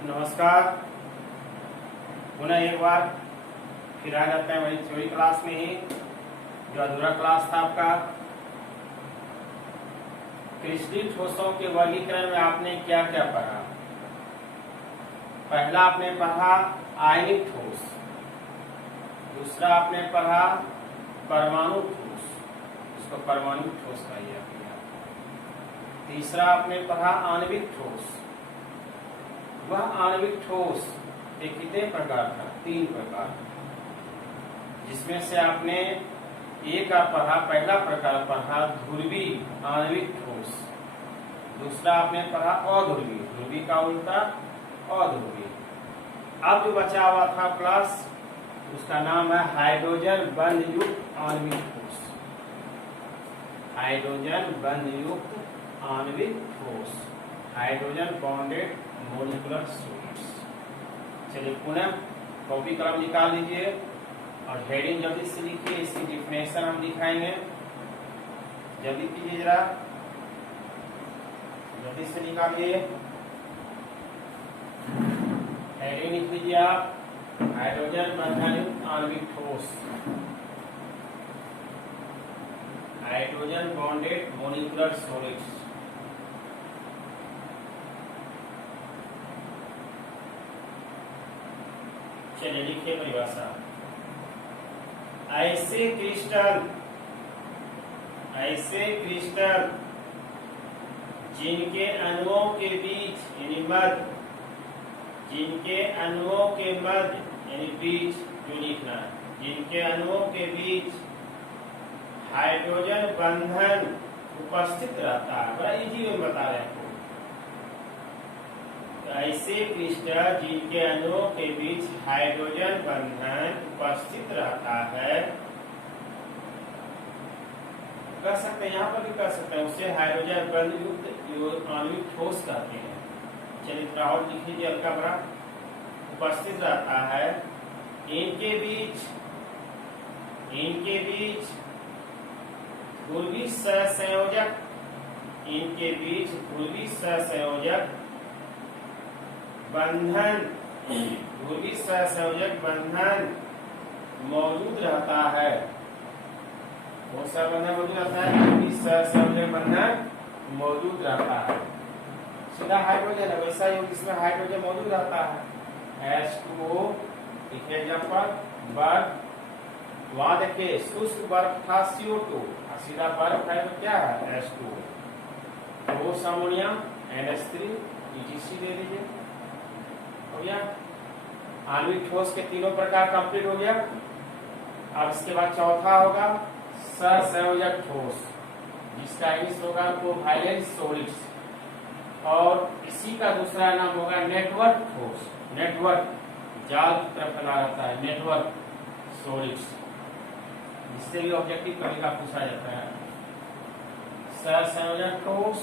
नमस्कार। पुनः एक बार फिर आ जाते हैं वही थ्योरी क्लास में ही, जो अधूरा क्लास था आपका। क्रिस्टलीय ठोसों के वर्गीकरण में आपने क्या क्या पढ़ा? पहला आपने पढ़ा आयनिक ठोस, दूसरा आपने पढ़ा परमाणु ठोस, इसको परमाणु ठोस कहिए। तीसरा आपने पढ़ा आणविक ठोस। वह आणविक ठोस ये कितने प्रकार था? 3 प्रकार, जिसमें से आपने एक का पढ़ा, पहला प्रकार पढ़ा ध्रुवीय आणविक ठोस, दूसरा आपने पढ़ा अध्रुवीय, ध्रुवीय का उल्टा अध्रुवीय। अब जो बचा हुआ था क्लास, उसका नाम है हाइड्रोजन बंध युक्त आणविक ठोस। हाइड्रोजन बंध युक्त आणविक ठोस, हाइड्रोजन बॉन्डेड मोलिकुलर सॉलिड्स। चलिए पुनः कॉपी कलम निकाल लीजिए और हेडिंग जल्दी से लिखिए, इसकी डिफिनेशन हम दिखाएंगे। जल्दी कीजिए, जरा जल्दी से निकालिए। हेडिंग लिख लीजिए आप, हाइड्रोजन बंधयुक्त आणविक ठोस, हाइड्रोजन बॉन्डेड मोलिकुलर सॉलिड्स। चलिए लिखिए परिभाषा। ऐसे क्रिस्टल जिनके अणुओं के बीच यानी मध्य, जिनके अणुओं के मध्य यानी बीच, जो लिखना है, जिनके अणुओं के बीच हाइड्रोजन बंधन उपस्थित रहता है। बड़ा इजी में बता रहे हैं। ऐसे क्रिस्टल जिनके अणुओं के बीच हाइड्रोजन बंधन उपस्थित रहता है, कह सकते हैं, यहाँ पर भी कह सकते हैं, उसे हाइड्रोजन बंध युक्त आणविक ठोस कहते हैं। चलिए थोड़ा और लिख लीजिए, हल्का बड़ा उपस्थित रहता है। इनके बीच ध्रुवीय सहसंयोजक, इनके बीच ध्रुवीय सहसंयोजक बंधन, ध्रुवीय सहसंयोजक बंधन मौजूद रहता है। कौन सा बंधन मौजूद रहता है? ध्रुवीय सहसंयोजक बंधन मौजूद रहता है। सीधा हाइड्रोजन है, वैसा ही इसमें हाइड्रोजन मौजूद रहता है। H2O, एग्जाम्पल बर्फ, वहां देखिए शुष्क बर्फ था CO2, सीधा बर्फ है तो क्या है? H2O। ठोस अमोनियम NH3, ETC दे दीजिए। हो गया आणविक ठोस के तीनों प्रकार कंप्लीट हो गया। अब इसके बाद चौथा होगा सहसंयोजक ठोस, जिसका इंग्लिश होगा कोवैलेंट सॉलिड्स, और इसी का दूसरा नाम होगा नेटवर्क ठोस। नेटवर्क जाल की तरफ फैला रहता है, नेटवर्क सॉलिड्स, जिससे भी ऑब्जेक्टिव कभी का पूछा जाता है। सहसंयोजक ठोस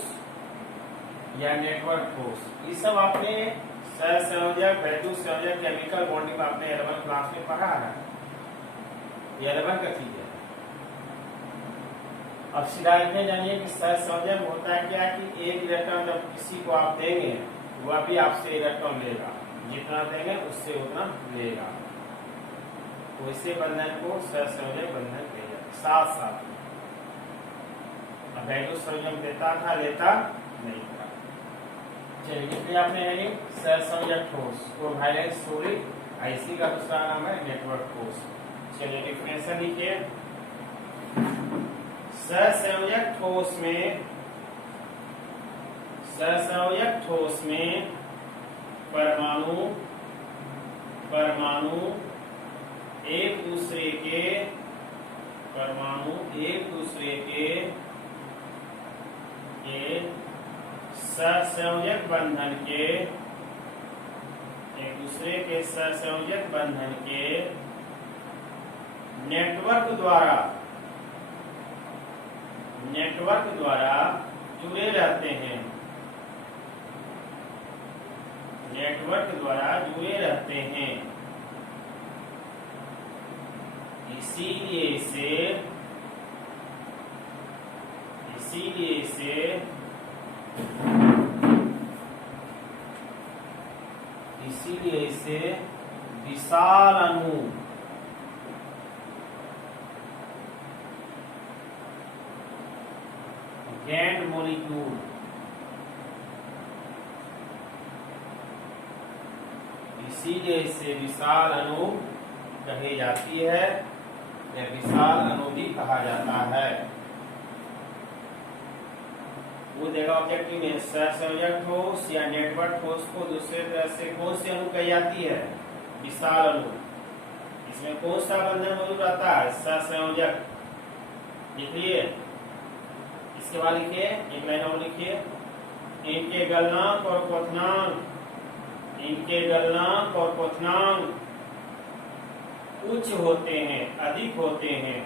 या नेटवर्क ठोस, ये सब आपने सहसंयोजक, वैद्युत संयोजक, केमिकल बॉन्डिंग आपने 11 क्लास में पढ़ा है। ये 11 का चीज है। अब सीधा लिखने जानिए कि सहसंयोजक होता है क्या, कि एक इलेक्ट्रॉन जब किसी को आप देंगे, वह भी आपसे इलेक्ट्रॉन लेगा, जितना देंगे उससे उतना लेगा। तो इसे बंधन को सहसंयोजक बंधन कहा जाता है। साथ साथ अब वैद्युत संयोजक देता था, लेता नहीं था। चलिए आपने है सहसंयोजक ठोस, कोवैलेंट सॉलिड, इसी का दूसरा नाम है नेटवर्क ठोस। चलिए डिफिनेशन लिखिए। सहसंयोजक ठोस में परमाणु एक दूसरे के सहसंयोजक बंधन के नेटवर्क द्वारा जुड़े रहते हैं। इसीलिए से इसीलिए इसे विशाल अणु गैंड मॉलिक्यूल इसीलिए इसे विशाल अणु कही जाती है या विशाल अणु भी कहा जाता है। वो देगा ऑब्जेक्टिव में सहसंयोजक ठोस या नेटवर्क ठोस को दूसरे तरह से कौन सी अणु कही जाती है? विशाल अणु। इसमें कौन सा बंधन मौजूद रहता है? सहसंयोजक। लिखिए, इसके बाद लिखिए, एक लाइन और लिखिए, इनके गलनांक और क्वथनांक, इनके गलनांक और क्वथनांक उच्च होते हैं, अधिक होते हैं,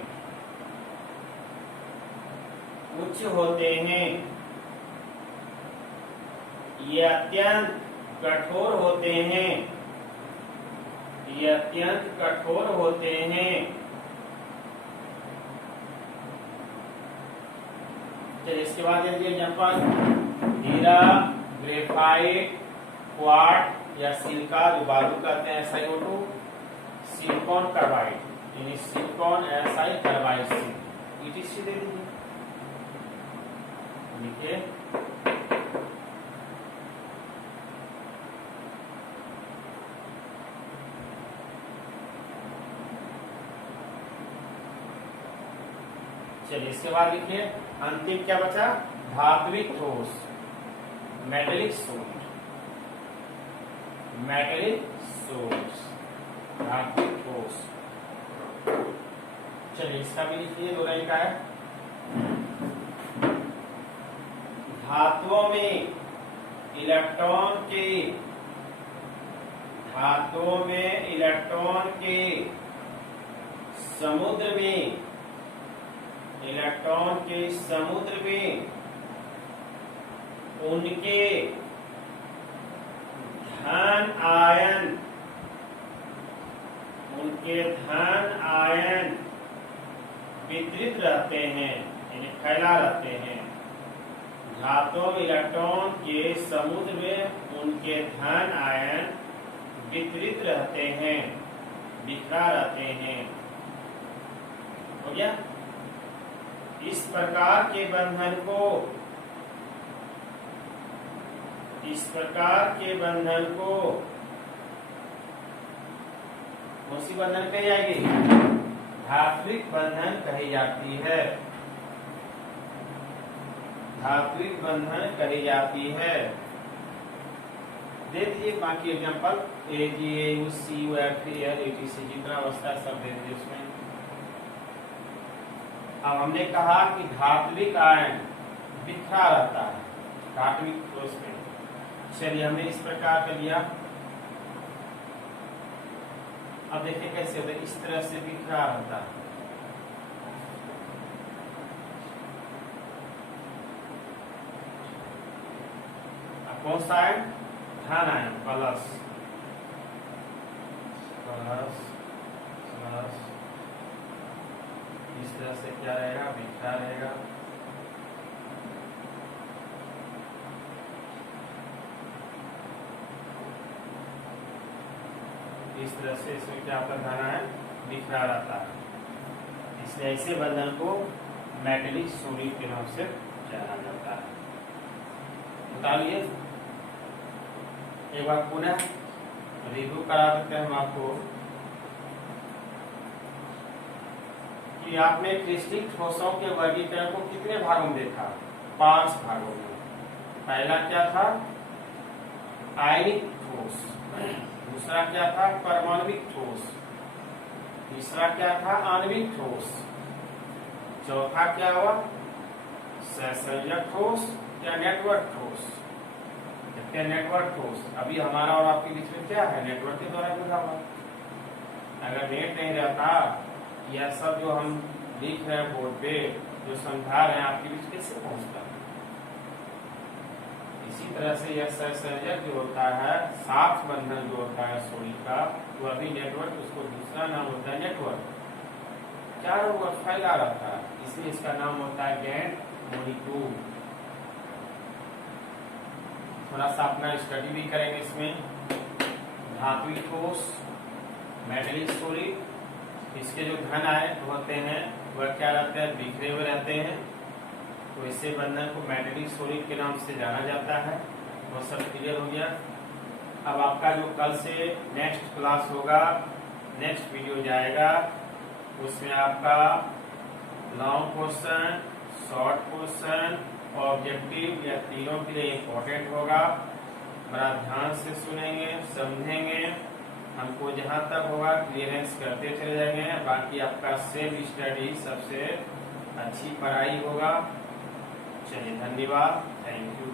उच्च होते हैं। ये अत्यंत कठोर होते हैं, ये अत्यंत कठोर होते हैं। चलिए इसके बाद एग्जाम्पल, हीरा, ग्रेफाइट, क्वार्ट्ज या सिलिका जो बालू कहते हैं SiO2, सिलिकॉन कार्बाइड यानी सिलिकॉन SI कार्बाइड से ETC दे दीजिए। लिखिए, चलिए इसके बाद लिखिए, अंतिम क्या बचा? धात्विक ठोस, मेटेलिक सोल्ट, मेटेलिक सोल्ट, धात्विक ठोस। चलिए इसका भी लिखिए, दो लाइन का है। धातुओं में इलेक्ट्रॉन के, धातुओं में इलेक्ट्रॉन के समुद्र में, इलेक्ट्रॉन के समुद्र में उनके धन आयन, उनके धन आयन वितरित रहते हैं यानी फैला रहते हैं। धातुओं में इलेक्ट्रॉन के समुद्र में उनके धन आयन वितरित रहते हैं, बिखरा रहते हैं। हो गया? इस प्रकार के बंधन को, इस प्रकार के बंधन को कौन सी बंधन कही जाएगी? धात्विक बंधन कही जाती है, धात्विक बंधन कही जाती है। दे दीजिए बाकी example, AgA, CuF, Al, ATC जितना अवस्था सब दे दीजिए उसमें। अब हमने कहा कि धात्विक आयन बिखरा रहता है धात्विक ठोस में। चलिए हमने इस प्रकार का लिया। अब देखिए कैसे होता है, इस तरह से बिखरा रहता है। अब कौन सा आयन? धन आयन, प्लस प्लस प्लस। इस तरह से क्या रहेगा? बिखरा रहेगा। इस तरह से इसमें क्या करना है? बिखरा रहता है। इसलिए ऐसे बंधन को मेटेलिक सोलिड के नाम से जाना जाता है। बताइए, एक बार पुनः रिव्यू करा देते हैं हम आपको कि आपने क्रिस्टलिक ठोसों के वर्गीकरण को कितने भागों में देखा? 5 भागों में। पहला क्या था? आयनिक ठोस। दूसरा क्या था? परमाणुविक ठोस। तीसरा क्या था? आणविक ठोस। चौथा क्या हुआ? सहसंयोजक ठोस या नेटवर्क ठोस। नेटवर्क ठोस। अभी हमारा और आपके बीच में क्या है? नेटवर्क के द्वारा जुड़ा हुआ। अगर नेट नहीं रहता, यह सब जो हम लिख रहे हैं बोर्ड पे, जो समझा रहे हैं, आपके बीच कैसे पहुंचता है? इसी तरह से यह सहसंयोजक जो होता है, साथ बंधन जो होता है सोडियम का, वो अभी नेटवर्क, उसको दूसरा नाम होता है नेटवर्क। चारों ओर फैला रहता है, इसलिए इसका नाम होता है गैंड मॉलिक्यूल। थोड़ा सा अपना स्टडी भी करेंगे इसमें। धात्विक ठोस मेटलिक सॉलिड, इसके जो घन आयन होते हैं वह क्या रहते हैं, बिखरे हुए रहते हैं, तो इससे बंधन को मेटलिक सॉलिड के नाम से जाना जाता है। वो सब क्लियर हो गया। अब आपका जो कल से नेक्स्ट क्लास होगा, नेक्स्ट वीडियो जाएगा, उसमें आपका long question, short question, objective या तीनों के लिए इम्पोर्टेंट होगा। बड़ा ध्यान से सुनेंगे, समझेंगे, हमको जहाँ तक होगा क्लियरेंस करते चले जाएंगे। बाकी आपका सेल्फ स्टडी सबसे अच्छी पढ़ाई होगा। चलिए, धन्यवाद, थैंक यू।